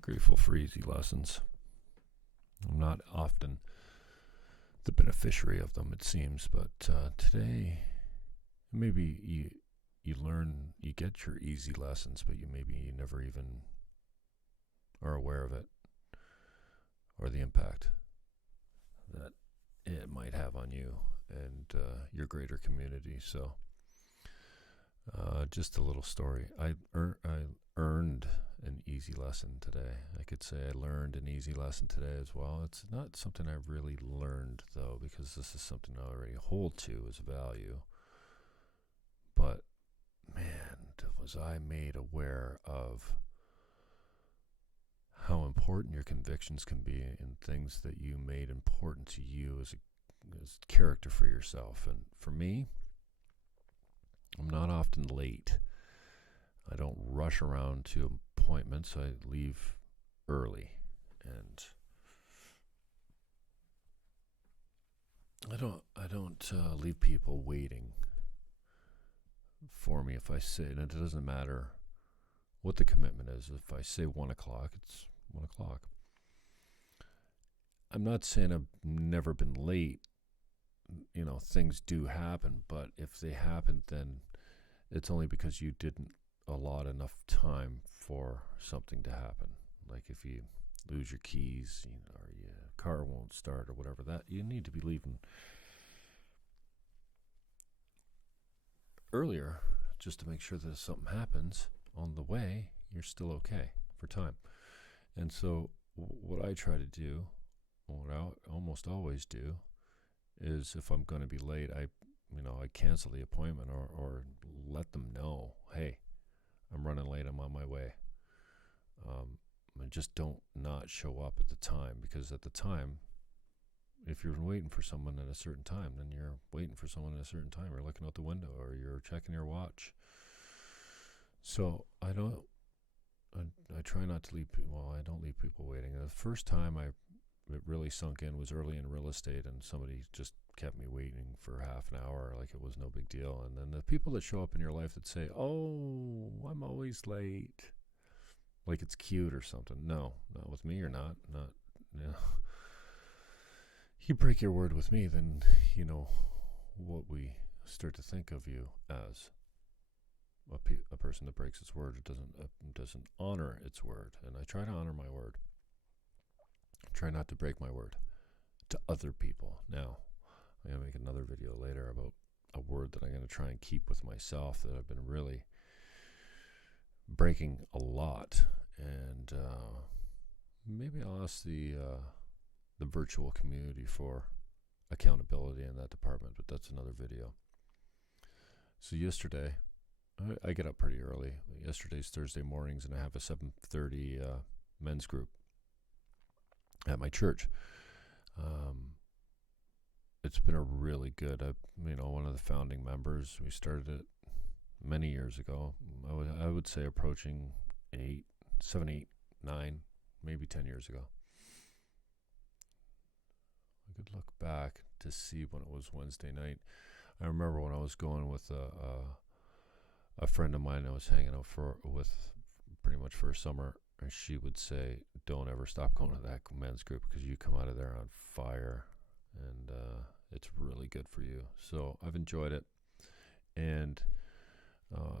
Grateful for easy lessons. I'm not often the beneficiary of them, it seems, but today maybe you learn, you get your easy lessons, but you never even are aware of it or the impact that it might have on you and your greater community. So just a little story. I earned an easy lesson today. I could say I learned an easy lesson today as well. It's not something I really learned, though, because this is something I already hold to as value. But, man, was I made aware of how important your convictions can be in things that you made important to you as character for yourself. And for me, I'm not often late. I don't rush around to appointments. I leave early, and I don't leave people waiting for me. If I say, and it doesn't matter what the commitment is. If I say 1 o'clock, it's 1 o'clock. I'm not saying I've never been late. You know, things do happen, but if they happen, then it's only because you didn't allot enough time for something to happen. Like if you lose your keys, or your car won't start or whatever, that you need to be leaving earlier just to make sure that if something happens on the way, you're still okay for time. And so what I try to do, what I almost always do, is if I'm going to be late, I cancel the appointment or let them know, hey, I'm running late, I'm on my way. And just don't not show up at the time, because at the time, if you're waiting for someone at a certain time, then you're waiting for someone at a certain time. You're looking out the window or you're checking your watch. So I try not to leave people. Well, I don't leave people waiting. The first time it really sunk in was early in real estate, and somebody just kept me waiting for half an hour like it was no big deal. And then the people that show up in your life that say, oh, I'm always late, like it's cute or something. No, not with me. You're not. You break your word with me, then you know what we start to think of you as. A person that breaks its word, it doesn't honor its word. And I try to honor my word. I try not to break my word to other people. Now, I'm going to make another video later about a word that I'm going to try and keep with myself that I've been really breaking a lot. And maybe I'll ask the virtual community for accountability in that department, but that's another video. So yesterday, I get up pretty early. Yesterday's Thursday mornings, and I have a 7:30 men's group at my church. It's been a really good, one of the founding members. We started it many years ago. I would say approaching 7, 8, 9, maybe 10 years ago. I could look back to see when it was Wednesday night. I remember when I was going with a friend of mine I was hanging out with pretty much for a summer, and she would say, don't ever stop going to that men's group because you come out of there on fire, and it's really good for you. So I've enjoyed it. And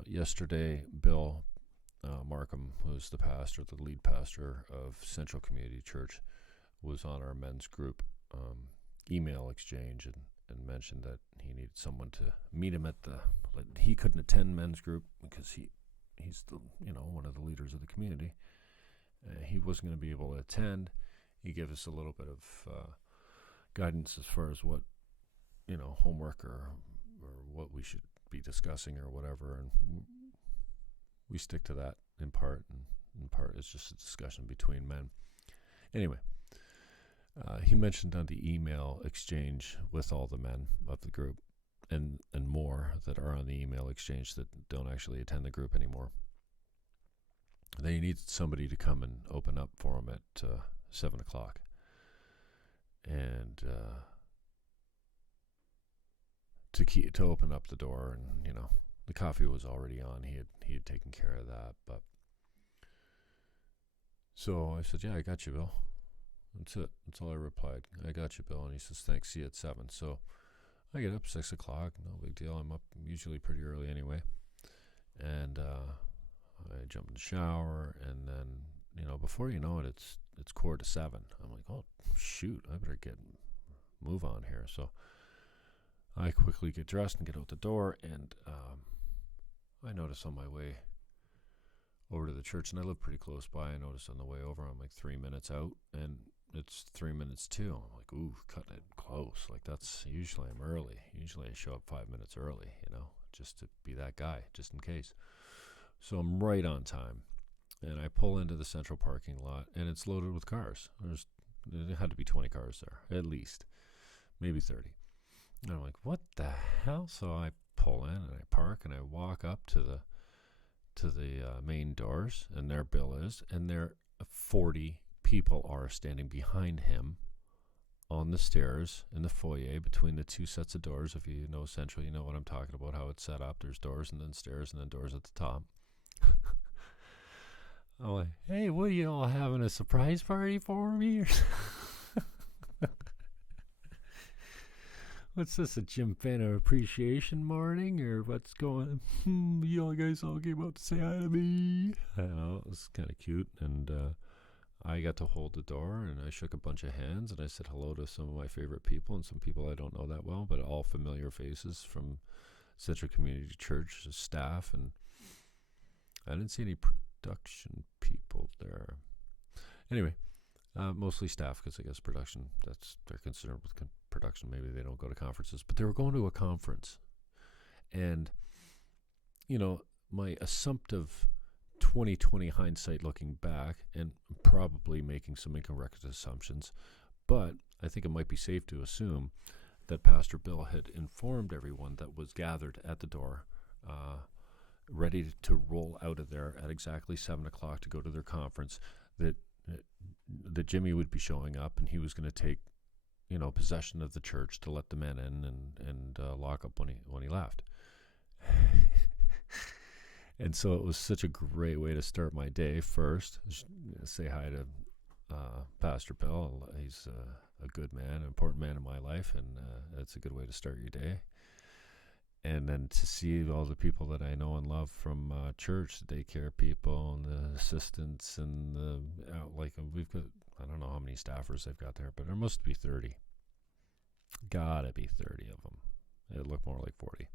yesterday, Bill Markham, who's the lead pastor of Central Community Church, was on our men's group email exchange and mentioned that he needed someone to meet him he couldn't attend men's group because he's the one of the leaders of the community. He wasn't going to be able to attend. He gave us a little bit of guidance as far as what homework or what we should be discussing or whatever, and we stick to that in part, and in part it's just a discussion between men. Anyway, he mentioned on the email exchange with all the men of the group and more that are on the email exchange that don't actually attend the group anymore. They need somebody to come and open up for them at 7 o'clock. And to open up the door, and the coffee was already on. He had taken care of that, but So I said, yeah, I got you, Bill. That's it. That's all I replied. I got you, Bill. And he says, thanks. See you at 7. So I get up 6 o'clock. No big deal. I'm up usually pretty early anyway. And I jump in the shower. And then, before you know it, it's 6:45. I'm like, oh, shoot. I better move on here. So I quickly get dressed and get out the door. And I notice on my way over to the church, and I live pretty close by. I noticed on the way over, I'm like 3 minutes out, and it's 3 minutes too. I'm like, ooh, cutting it close. Like, that's usually I'm early. Usually I show up 5 minutes early, just to be that guy, just in case. So I'm right on time, and I pull into the central parking lot, and it's loaded with cars. There had to be 20 cars there, at least, maybe 30. And I'm like, what the hell? So I pull in, and I park, and I walk up to the main doors, and there Bill is, and there 40 people are standing behind him on the stairs in the foyer between the two sets of doors. If you know Central, you know what I'm talking about, how it's set up. There's doors and then stairs and then doors at the top. I'm like, hey, what are you all having, a surprise party for me? What's this, a Jim Fannon appreciation morning, or what's going on? You guys all came out to say hi to me. I know, it was kind of cute, and I got to hold the door, and I shook a bunch of hands, and I said hello to some of my favorite people, and some people I don't know that well, but all familiar faces from Central Community Church staff, and I didn't see any production people there. Anyway, mostly staff, because I guess production, they're concerned with production. Maybe they don't go to conferences, but they were going to a conference. And, my assumptive 2020 hindsight looking back, and probably making some incorrect assumptions, but I think it might be safe to assume that Pastor Bill had informed everyone that was gathered at the door, ready to roll out of there at exactly 7 o'clock to go to their conference, that Jimmy would be showing up, and he was going to take possession of the church to let the men in and lock up when he left. And so it was such a great way to start my day. First, say hi to Pastor Bill. He's a good man, an important man in my life, and it's a good way to start your day. And then to see all the people that I know and love from church, the daycare people and the assistants, and we've got, I don't know how many staffers they've got there, but there must be 30. Gotta be 30 of them. It looked more like 40.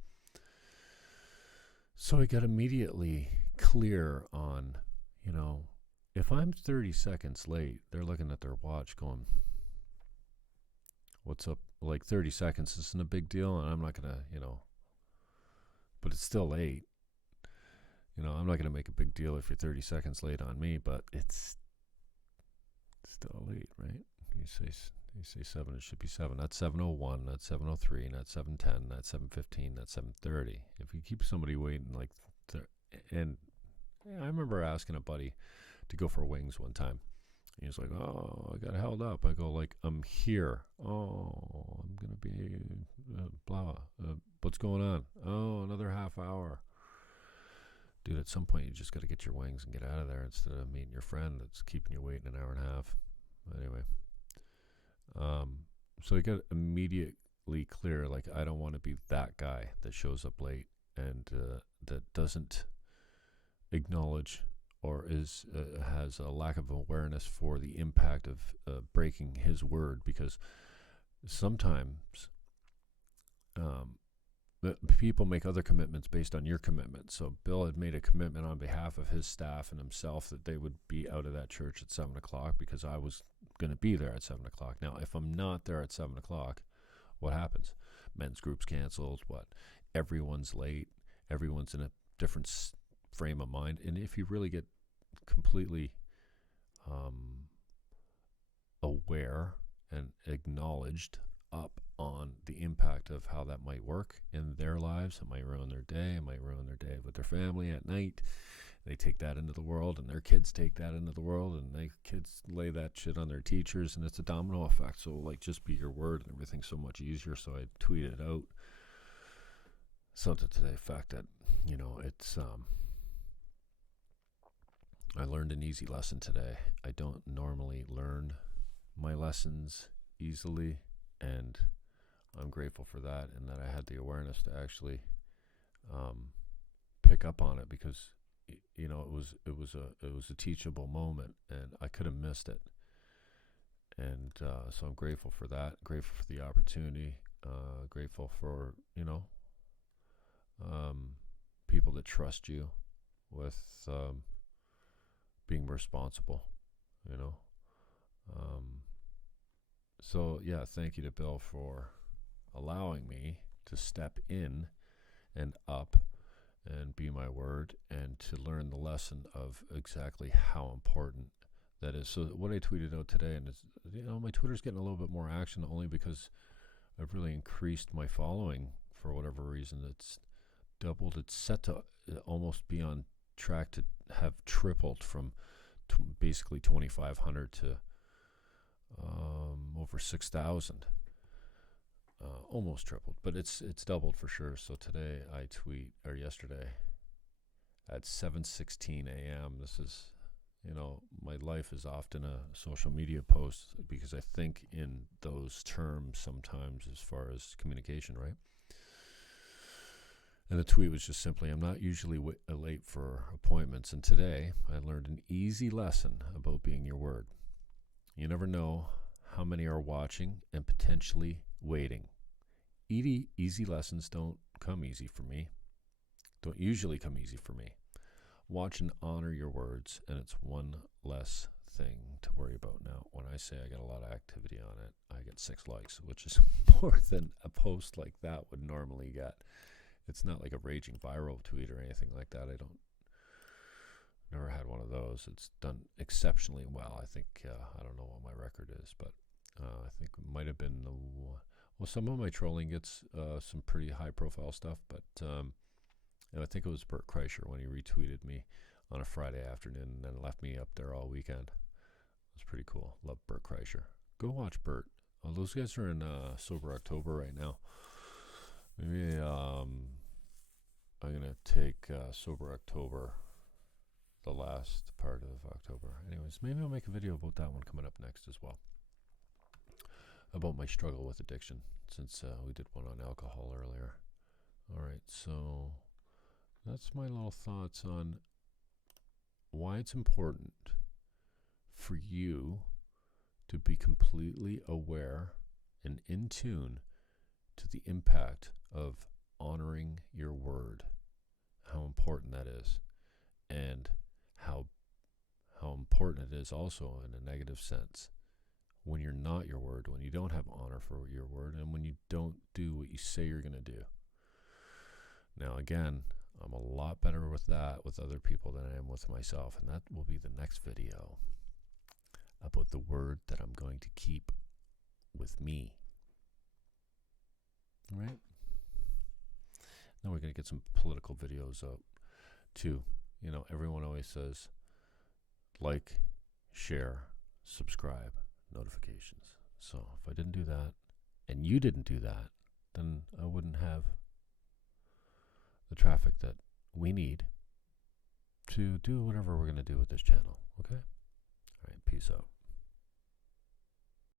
So I got immediately clear on, if I'm 30 seconds late, they're looking at their watch going, what's up? Like 30 seconds isn't a big deal, and I'm not going to, but it's still late. I'm not going to make a big deal if you're 30 seconds late on me, but it's still late, right? You say 7, it should be 7. Not 7:01, not 7:03, not 7:10, not 7:15, not 7:30. If you keep somebody waiting and I remember asking a buddy to go for wings one time. He was like, oh, I got held up. I go, I'm here. Oh, I'm going to be blah. What's going on? Oh, another half hour. Dude, at some point you just got to get your wings and get out of there instead of meeting your friend that's keeping you waiting an hour and a half. Anyway. So I got immediately clear, I don't want to be that guy that shows up late and that doesn't acknowledge or has a lack of awareness for the impact of breaking his word, because sometimes people make other commitments based on your commitment. So Bill had made a commitment on behalf of his staff and himself that they would be out of that church at 7 o'clock because I was going to be there at 7 o'clock. Now, if I'm not there at 7 o'clock, what happens? Men's group's canceled. Everyone's late. Everyone's in a different frame of mind. And if you really get completely aware and acknowledged up on the impact of how that might work in their lives, it might ruin their day. It might ruin their day with their family at night. They take that into the world, and their kids take that into the world, and their kids lay that shit on their teachers, and it's a domino effect. So, just be your word, and everything's so much easier. So I tweeted out something to the effect that, it's I learned an easy lesson today. I don't normally learn my lessons easily, and I'm grateful for that, and that I had the awareness to actually pick up on it, because it was a teachable moment, and I could have missed it. And so I'm grateful for that. Grateful for the opportunity. Grateful for people that trust you with being responsible. So yeah, thank you to Bill for allowing me to step in and up and be my word, and to learn the lesson of exactly how important that is. So what I tweeted out today, and it's, my Twitter's getting a little bit more action, only because I've really increased my following for whatever reason. It's doubled. It's set to almost be on track to have tripled from basically 2,500 to over 6,000. Almost tripled, but it's doubled for sure. So today yesterday at 7:16 a.m. This is, my life is often a social media post, because I think in those terms sometimes as far as communication, right? And the tweet was just simply, I'm not usually late for appointments, and today I learned an easy lesson about being your word. You never know how many are watching and potentially waiting. Easy lessons don't come easy for me. Don't usually come easy for me. Watch and honor your words, and it's one less thing to worry about. Now, when I say I got a lot of activity on it, I get 6 likes, which is more than a post like that would normally get. It's not like a raging viral tweet or anything like that. Never had one of those. It's done exceptionally well. I think, I don't know what my record is, but I think it might have been some of my trolling gets some pretty high profile stuff, but I think it was Bert Kreischer when he retweeted me on a Friday afternoon and then left me up there all weekend. It was pretty cool. Love Bert Kreischer. Go watch Bert. Those guys are in Sober October right now. Maybe I'm going to take Sober October, the last part of October. Anyways, maybe I'll make a video about that one coming up next as well, about my struggle with addiction, since we did one on alcohol earlier. All right, so that's my little thoughts on why it's important for you to be completely aware and in tune to the impact of honoring your word, how important that is, and how important it is also in a negative sense when you're not your word, when you don't have honor for your word, and when you don't do what you say you're going to do. Now, again, I'm a lot better with that with other people than I am with myself, and that will be the next video about the word that I'm going to keep with me. All right? Now we're going to get some political videos up too. Everyone always says like, share, subscribe, notifications. So if I didn't do that and you didn't do that, then I wouldn't have the traffic that we need to do whatever we're going to do with this channel. Okay? All right, peace out.